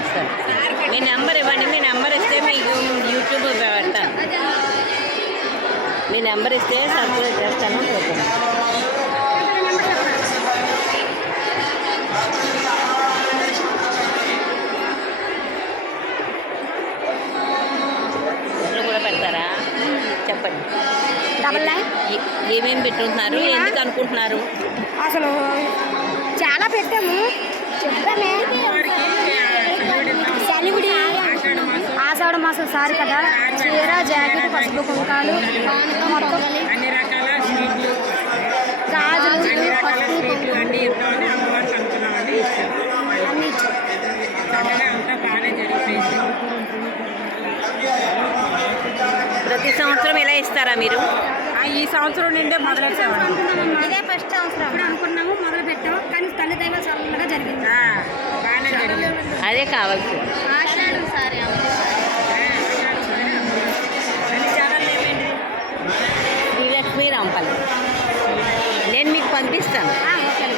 వస్తాను. మీ నెంబర్ ఇవ్వండి. మీ నెంబర్ ఇస్తే మీకు యూట్యూబ్ పెడతాను. మీ నెంబర్ ఇస్తే సబ్స్క్రైబ్ చేస్తాను. ఇంట్లో కూడా పెడతారా? చెప్పండి. ఏమేమి పెట్టుకుంటున్నారు? ఎందుకు అనుకుంటున్నారు? అసలు చాలా పెట్టాము. చెప్తామే. సెలవుడి ఆషాఢ మాసం సారి కదా, చీర జాకెట్ పసుపు కుంకాలు మొత్తం గాజులు పసుపు అన్ని ప్రతి సంవత్సరం ఇలా ఇస్తారా మీరు? ఈ సంవత్సరం నుండే మొదలెట్టాము. ఇదే ఫస్ట్ సంవత్సరం ఇప్పుడు అనుకున్నాము, మొదలు పెట్టాము. కానీ తల్లి దైవ సరళంగా జరిగింది. అదే కావాల్సింది. ఆషాఢం సారి శ్రీలక్ష్మి రాంపల్లి. నేను మీకు పంపిస్తాను. ఓకే.